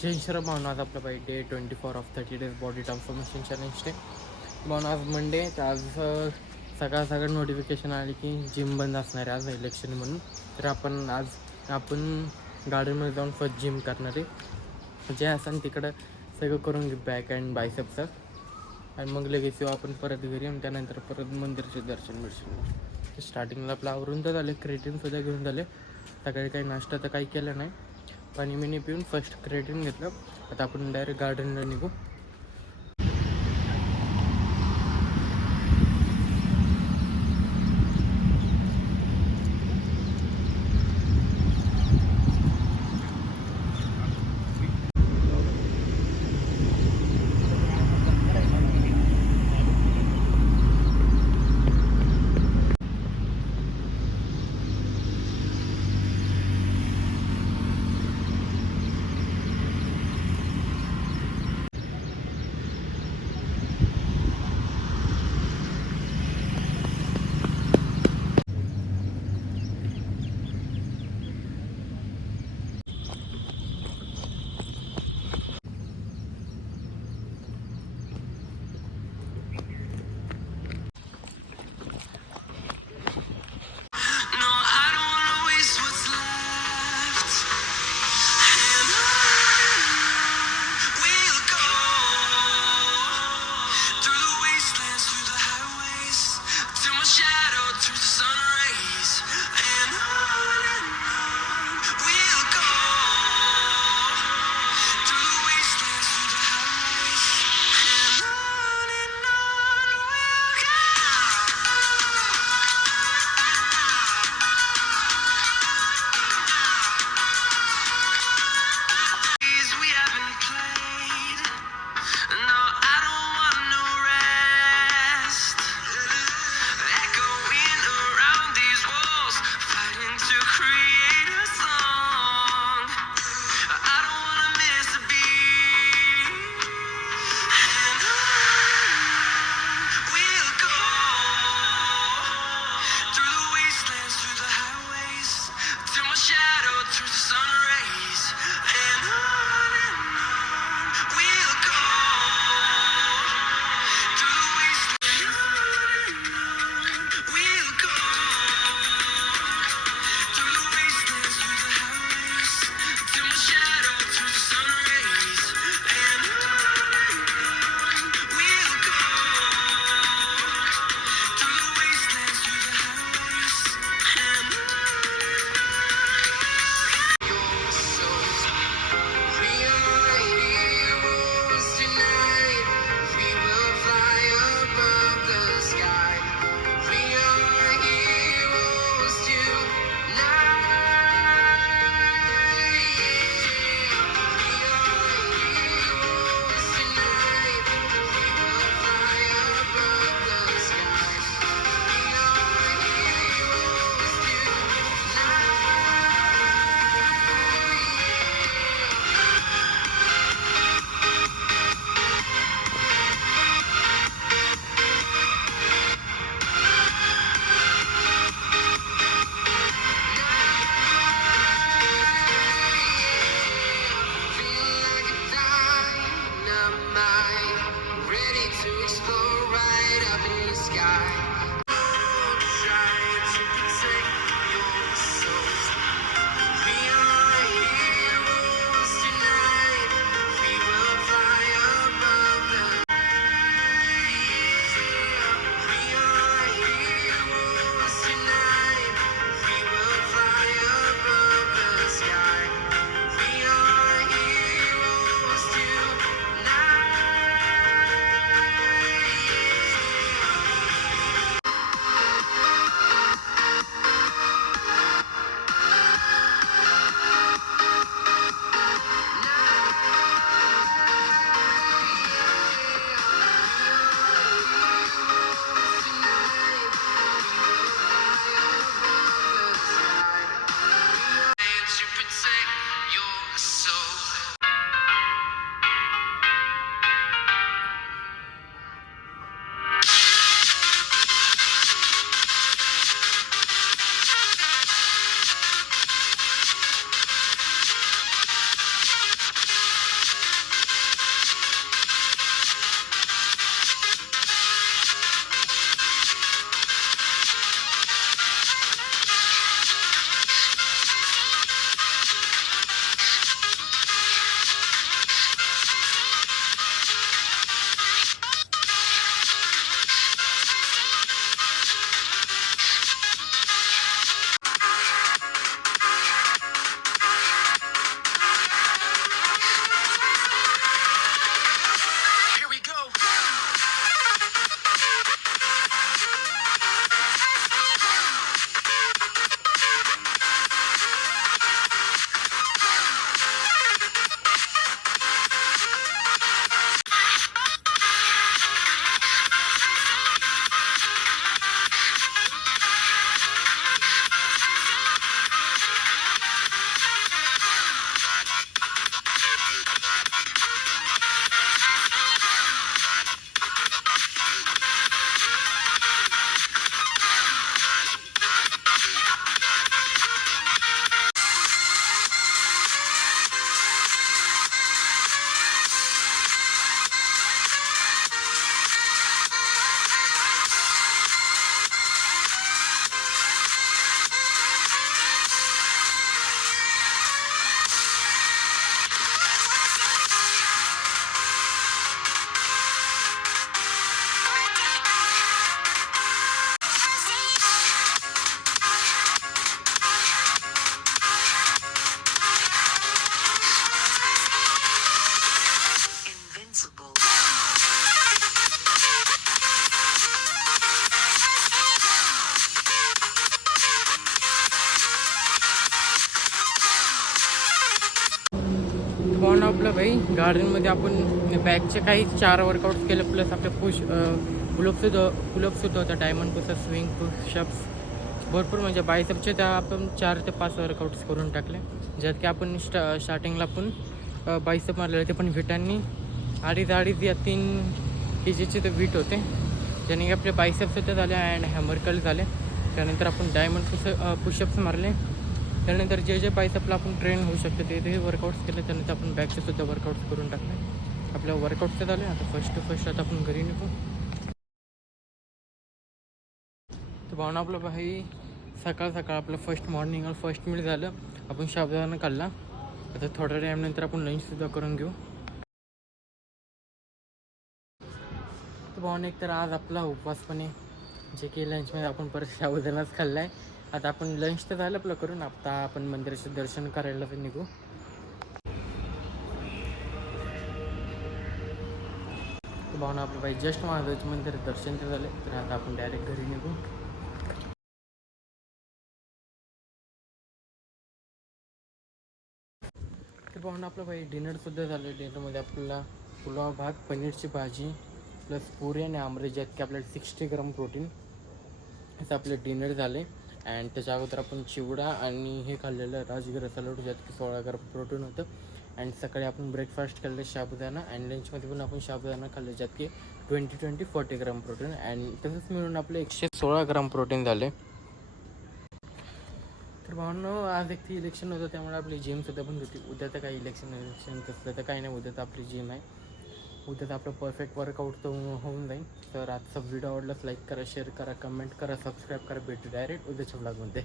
जय श्री भावना. आज आपला बाई day 24 of 30 days body transformation challenge day. Bhavana आज मंडे, तर आज सकाळ सकाळ नोटिफिकेशन आली की जिम बंद असणार आहे आज इलेक्शन म्हणून. तर आपण गार्डनमध्ये जाऊन फर्स्ट जिम करणार आहे. जे असं तिकडं सगळं करून घेऊ, बॅक अँड बायसेपचं. आणि मग लगेच येऊ आपण परत घरी, आणि त्यानंतर परत मंदिरचे दर्शन स्टार्टिंगला आपलं आवरून तर झाले, क्रेटिनसुद्धा घेऊन झाले. सकाळी काही नाश्ता तर काही केलं नाही, पाणी मिनी पिऊन फर्स्ट क्रेटिन घेतलं. आता आपण डायरेक्ट गार्डनला निघू. आपलं भाई गार्डनमध्ये आपण बॅकचे काही 4 वर्कआउट्स केले प्लस आपले पुलअप्स होतं डायमंड पुसअप स्विंग पुशअप्स भरपूर म्हणजे बायसेपचे त्या आपण 4 ते 5 वर्कआउट्स करून टाकले ज्यात की आपण स्टार्टिंगला पण बायसेप मारलेले ते पण विटांनी अडीच या 3 kgचे ते वीट होते ज्याने की आपले बायसेप्स होते झाले अँड हॅमर कर्ल झाले. त्यानंतर आपण डायमंड पुशअप्स मारले. त्यानंतर जे बायसेपला आपण ट्रेन होऊ शकते ते वर्कआउट्स केले. त्यानंतर आपण बॅकचे सुद्धा वर्कआउट्स करून टाकले. आपल्या वर्कआउटचं झाले. आता फर्स्ट आता आपण घरी निघू. तर भावना आपलं भाई सकाळ आपलं फर्स्ट मॉर्निंग फर्स्ट मील झालं. आपण साबुदाणा खाल्ला. आता थोड्या टाईमनंतर आपण लंचसुद्धा करून घेऊ. तर भावना एक तर आज आपला उपवासपणे जे की लंचमध्ये आपण परत साबुदाणाच खाल्ला आहे. आता आपण लंच तर झालं आपलं करून आता आपण मंदिराचं दर्शन करायला तर निघू. तर भावना आपलं भाई जस्ट महादेवाचं मंदिर दर्शन तर झालं तर आता आपण डायरेक्ट घरी निघू. तर पाहून आपलं भाई डिनरसुद्धा झालं. डिनरमध्ये आपल्याला पुलाव भात पनीरची भाजी प्लस पुरी आणि आमरस ज्यात की आपल्याला 60 ग्राम प्रोटीन असं आपले डिनर झाले. अँड त्याच्या अगोदर आपण चिवडा आणि हे खाल्लेलं राजगिरा सलाड ज्यात की 16 ग्राम प्रोटीन होतं. अँड सकाळी आपण ब्रेकफास्ट खाल्लं साबुदाणा अँड लंचमध्ये पण आपण साबुदाणा खाल्लं ज्यात की 40 ग्राम प्रोटीन अँड तसंच मिळून आपले 116 ग्राम प्रोटीन झाले. तर भावनो आज एक इलेक्शन होतं त्यामुळे आपली जिमसुद्धा बंद होती. उद्या तर काही इलेक्शन तसलं तर काही नाही. उद्या तर आपली जिम आहे. उद्या तर आपलं परफेक्ट वर्कआउट तर होऊन जाईल. तर आजचा व्हिडिओ आवडलाच लाईक करा शेअर करा कमेंट करा सबस्क्राईब करा. भेटू डायरेक्ट उद्याच्या व्लॉगमध्ये.